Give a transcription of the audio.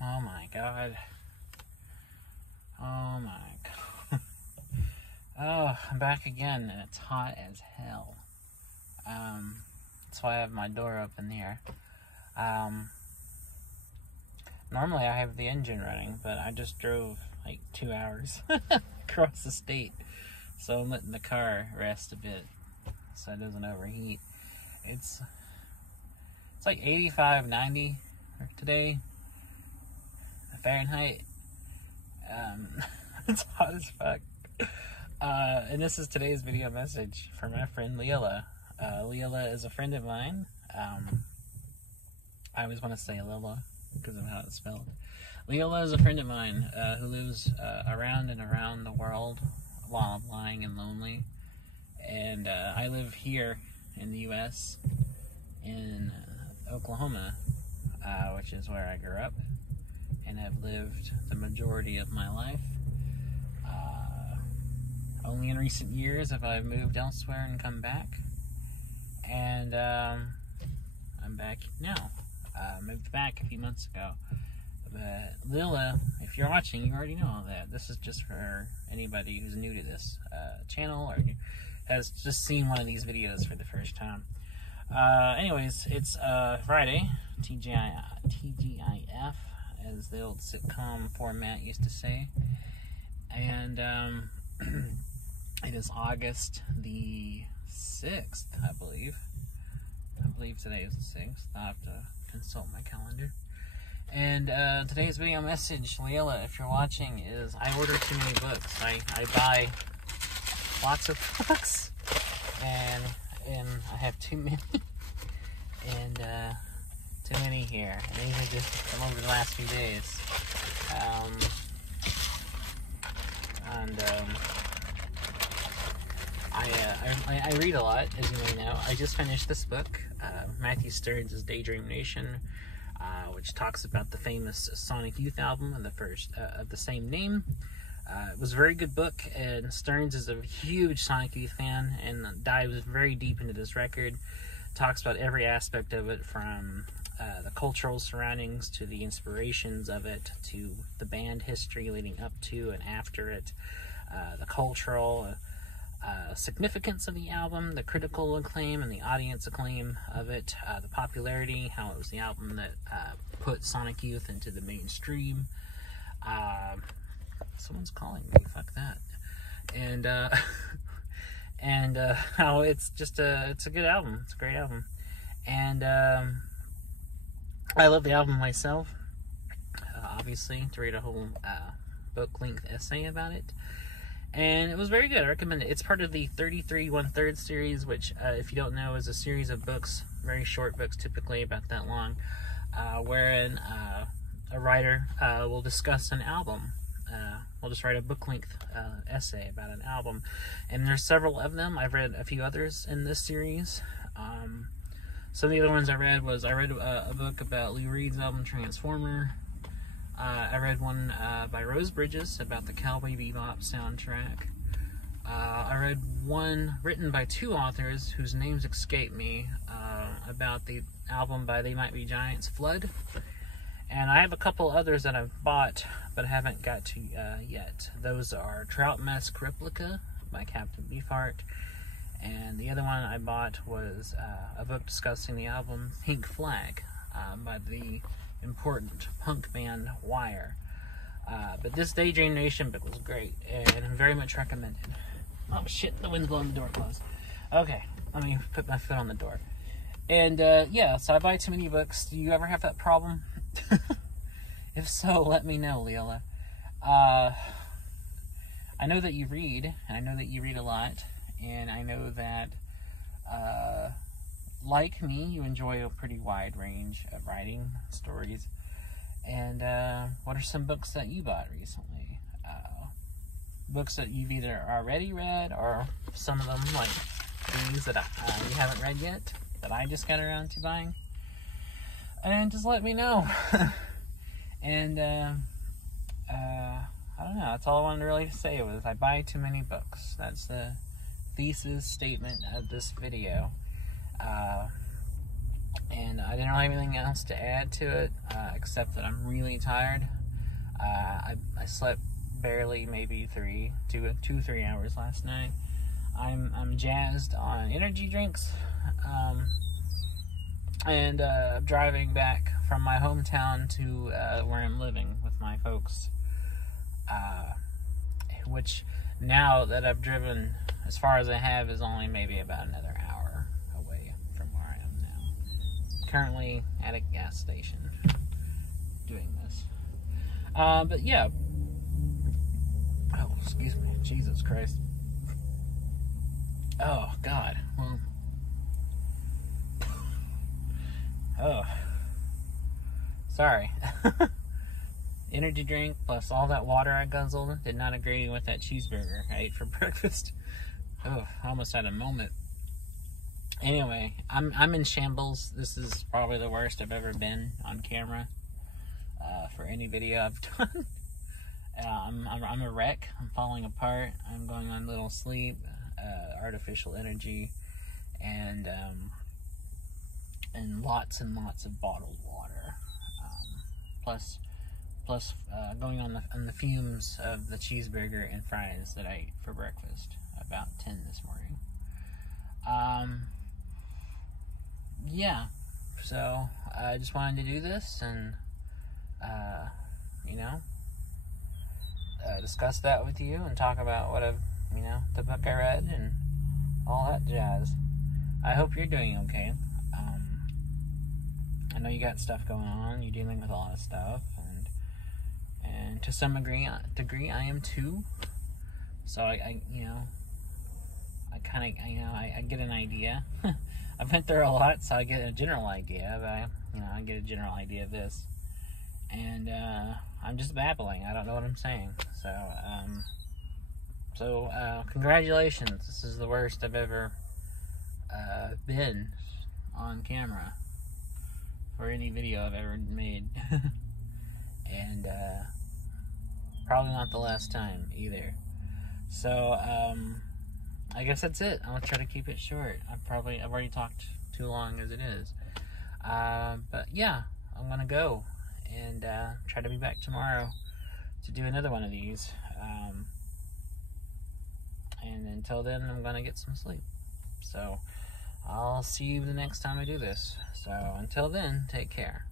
Oh my god. Oh my god. Oh, I'm back again and it's hot as hell. That's why I have my door open here. Normally I have the engine running, but I just drove like 2 hours across the state. So I'm letting the car rest a bit so it doesn't overheat. It's like 85, 90 today, Fahrenheit. It's hot as fuck. And this is today's video message for my friend Leela. Leela is a friend of mine. I always want to say Lila because of how it's spelled. Leela is a friend of mine who lives around and around the world while I'm lying and lonely. And I live here in the U.S. in Oklahoma, which is where I grew up and have lived the majority of my life. Only in recent years have I moved elsewhere and come back. And I'm back now. Moved back a few months ago. But Lila, if you're watching, you already know all that. This is just for anybody who's new to this channel or has just seen one of these videos for the first time. Anyways, it's Friday, TGIF, as the old sitcom format used to say. And it is August the 6th, I believe. I believe today is the 6th. I'll have to consult my calendar. And today's video message, Leela, if you're watching, is I order too many books. I buy lots of books, and I have too many, and too many here. And these are just from over the last few days. I read a lot, as you may know. I just finished this book, Matthew Stearns' Daydream Nation, which talks about the famous Sonic Youth album and the first of the same name. It was a very good book, and Stearns is a huge Sonic Youth fan and dives very deep into this record. Talks about every aspect of it, from the cultural surroundings to the inspirations of it, to the band history leading up to and after it, the cultural significance of the album, the critical acclaim and the audience acclaim of it, the popularity, how it was the album that put Sonic Youth into the mainstream. Someone's calling me, fuck that. And how it's just it's a good album. It's a great album. And I love the album myself, obviously, to read a whole book-length essay about it. And it was very good. I recommend it. It's part of the 33 1/3 series, which, if you don't know, is a series of books, very short books, typically about that long, wherein a writer will discuss an album. We'll just write a book-length essay about an album. And there's several of them. I've read a few others in this series. Some of the other ones I read a book about Lou Reed's album Transformer. I read one by Rose Bridges about the Cowboy Bebop soundtrack. I read one written by two authors whose names escape me about the album by They Might Be Giants, Flood. And I have a couple others that I've bought but haven't got to yet. Those are Trout Mask Replica by Captain Beefheart. And the other one I bought was a book discussing the album Pink Flag by the important punk band Wire. But this Daydream Nation book was great and very much recommended. Oh shit, the wind's blowing the door closed. Okay, let me put my foot on the door. And yeah, so I buy too many books. Do you ever have that problem? If so, let me know, Leela. I know that you read, and I know that you read a lot, and I know that like me, you enjoy a pretty wide range of writing stories. And what are some books that you bought recently? Books that you've either already read, or some of them, like these that you haven't read yet, that I just got around to buying. And just let me know. And I don't know, that's all I wanted to really say was I buy too many books. That's the thesis statement of this video. And I didn't really have anything else to add to it, except that I'm really tired. I slept barely, maybe 3 hours last night. I'm jazzed on energy drinks, and I'm driving back from my hometown to where I'm living with my folks, which now that I've driven as far as I have is only maybe about another hour away from where I am now. Currently at a gas station doing this. But yeah. Oh, excuse me. Jesus Christ. Oh, God. Well, oh. Sorry. Energy drink plus all that water I guzzled did not agree with that cheeseburger I ate for breakfast. Oh, I almost had a moment. Anyway, I'm in shambles. This is probably the worst I've ever been on camera for any video I've done. I'm a wreck. I'm falling apart. I'm going on little sleep, artificial energy, and lots and lots of bottled water. Plus going on the fumes of the cheeseburger and fries that I ate for breakfast about 10 this morning. Yeah, so I just wanted to do this and discuss that with you and talk about what the book I read and all that jazz. I hope you're doing okay. I know you got stuff going on. You're dealing with a lot of stuff, and to some degree, I am too. So I get an idea. I've been through a lot, so I get a general idea. But I get a general idea of this, and I'm just babbling. I don't know what I'm saying. So congratulations. This is the worst I've ever been on camera for any video I've ever made. And probably not the last time either. So I guess that's it. I'll try to keep it short. I've already talked too long as it is. But yeah, I'm gonna go and try to be back tomorrow to do another one of these. And until then, I'm gonna get some sleep. So I'll see you the next time I do this. So until then, take care.